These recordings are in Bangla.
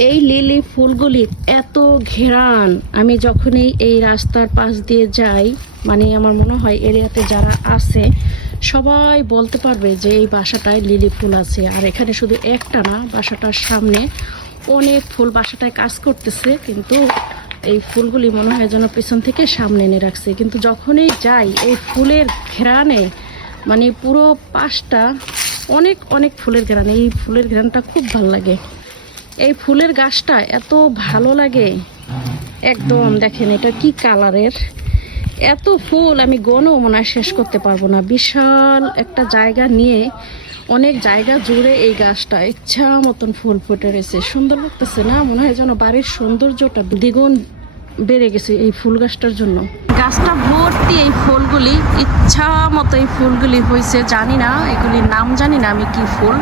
এই লিলি ফুলগুলির এত ঘেরান, আমি যখনই এই রাস্তার পাশ দিয়ে যাই, মানে আমার মনে হয় এরিয়াতে যারা আছে সবাই বলতে পারবে যে এই বাসাটায় লিলি ফুল আছে। আর এখানে শুধু একটা না, বাসাটার সামনে অনেক ফুল বাসাটায় কাজ করতেছে, কিন্তু এই ফুলগুলি মনে হয় যেন পেছন থেকে সামনে এনে রাখছে। কিন্তু যখনই যাই এই ফুলের ঘেরানে, মানে পুরো পাশটা অনেক অনেক ফুলের ঘেরান। এই ফুলের ঘেরানটা খুব ভালো লাগে। এই ফুলের গাছটা এত ভালো লাগে একদম। দেখেন এটা কি কালারের, এত ফুল আমি গণও মনে হয় শেষ করতে পারবো না। বিশাল একটা জায়গা নিয়ে অনেক জায়গা জুড়ে এই গাছটা ইচ্ছা মতন ফুল ফুটে রয়েছে। সুন্দর লাগতেছে না? মনে হয় যেন বাড়ির সৌন্দর্যটা দ্বিগুণ বেড়ে গেছে এই ফুল গাছটার জন্য। গাছটা ভর্তি এই ফুলগুলি, ইচ্ছা মতো এই ফুলগুলি হয়েছে। জানি না এগুলির নাম, জানি না আমি কি ফুল,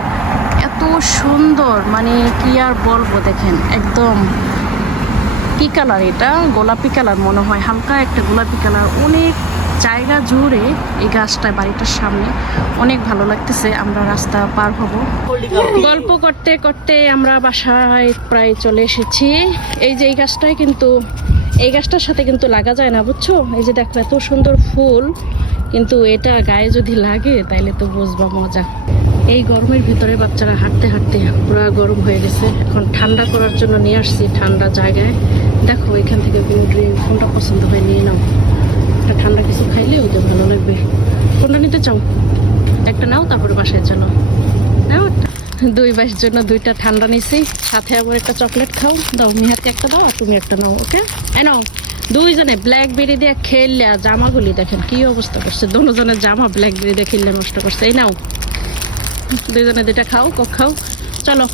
এত সুন্দর, মানে কি আর বলবো। দেখেন একদম কি কালার, এটা গোলাপি কালার মনে হয়, হালকা একটা গোলাপি কালার। অনেক জায়গা জুড়ে এই গাছটা বাড়িটার সামনে, অনেক ভালো লাগতেছে। আমরা রাস্তা পার হব, গল্প করতে করতে আমরা বাসায় প্রায় চলে এসেছি। এই যে এই গাছটায় কিন্তু, এই গাছটার সাথে কিন্তু লাগা যায় না, বুঝছো? এই যে দেখো এত সুন্দর ফুল, কিন্তু এটা গায়ে যদি লাগে তাইলে তো বুঝবা মজা। এই গরমের ভিতরে বাচ্চারা হাঁটতে হাঁটতে পুরো গরম হয়ে গেছে। এখন ঠান্ডা করার জন্য নিয়ে আসছি ঠান্ডা জায়গায়। দেখো এখান থেকে কোনটা পছন্দ হয় নিয়ে নাও। একটা ঠান্ডা কিছু খাইলে ওদের ভালো লাগবে। কোনটা নিতে চাও? একটা নাও, তারপরে বাসায় চলো। নাও একটা। দুই ভাইয়ের জন্য দুইটা ঠান্ডা নিছি, সাথে আবার একটা চকলেট খাও। দাও, মিহাকে একটা দাও আর তুমি একটা নাও। ওকে, নাও। দুইজনে ব্ল্যাকবেরি দিয়ে খেললে, জামাগুলি দেখেন কি অবস্থা করছে। দুজনের জামা ব্ল্যাকবেরি দিয়ে খেললে নষ্ট করছে। এই নাও, দুইজনে দুইটা খাও, খাও। চলো।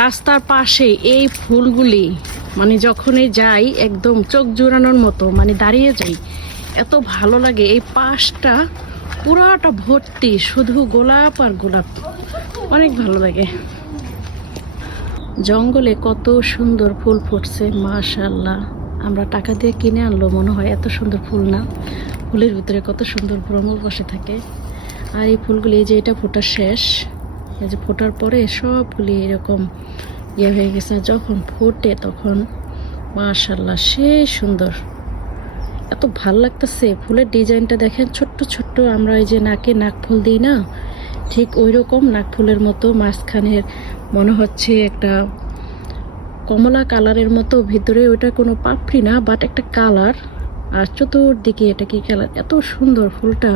রাস্তার পাশে এই ফুলগুলি, মানে যখনই যাই একদম চোখ জুড়ানোর মতো, মানে দাঁড়িয়ে যাই, এত ভালো লাগে। এই পাশটা পুরাটা ভর্তি শুধু গোলাপ আর গোলাপ, অনেক ভালো লাগে। জঙ্গলে কত সুন্দর ফুল ফুটছে, মাশাআল্লাহ। আমরা টাকা দিয়ে কিনে আনলো মনে হয়, এত সুন্দর ফুল না। ফুলের ভিতরে কত সুন্দর ভ্রমর বসে থাকে। আর এই ফুলগুলি, এই যে এটা ফোটা শেষ, এই যে ফোটার পরে সবগুলি এরকম ইয়ে হয়ে গেছে। যখন ফোটে তখন মাশাআল্লাহ সেই সুন্দর, এত ভাল লাগতেছে। ফুলের ডিজাইনটা দেখেন, ছোট্ট ছোট্ট, আমরা এই যে নাকে নাক ফুল দিই না, ঠিক ওই রকম নাক ফুলের মতো। মাঝখানের মনে হচ্ছে একটা কমলা কালারের মতো, ভিতরে ওটা কোনো পাপড়ি না, বাট একটা কালার। আর চতুর্দিকে এটা কি কালার, এত সুন্দর ফুলটা।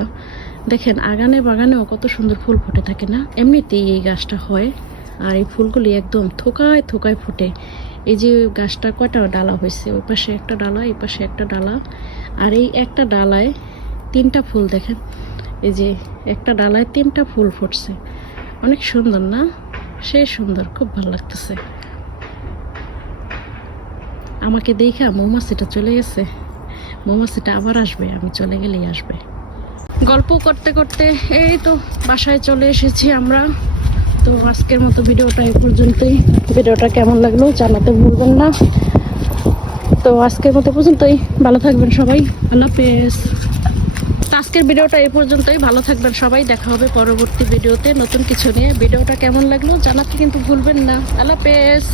দেখেন আগানে বাগানেও কত সুন্দর ফুল ফুটে থাকে না? এমনিতেই এই গাছটা হয়। আর এই ফুলগুলি একদম থোকায় থোকায় ফুটে। এই যে গাছটা কয়টা ডালা হয়েছে, ওই পাশে একটা ডালা, এই পাশে একটা ডালা, আর এই একটা ডালায় তিনটা ফুল। দেখেন এই যে একটা ডালায় তিনটা ফুল ফুটছে, অনেক সুন্দর না? সে সুন্দর, খুব ভালো লাগতেছে। আমাকে দেখা মৌমাছিটা চলে গেছে, মৌমাছিটা আবার আসবে, আমি চলে গেলেই আসবে। গল্প করতে করতে এই তো বাসায় চলে এসেছি আমরা। তো আজকের মতো ভিডিওটা এই পর্যন্তই। ভিডিওটা কেমন লাগলো জানাতে ভুলবেন না। তো আজকের মতো পর্যন্তই, ভালো থাকবেন সবাই, আল্লাহ হাফেজ। আজকের ভিডিওটা এই পর্যন্তই, ভালো থাকবেন সবাই। দেখা হবে পরবর্তী ভিডিওতে নতুন কিছু নিয়ে। ভিডিওটা কেমন লাগলো জানাতে কিন্তু ভুলবেন না। আল্লাহ হাফেজ।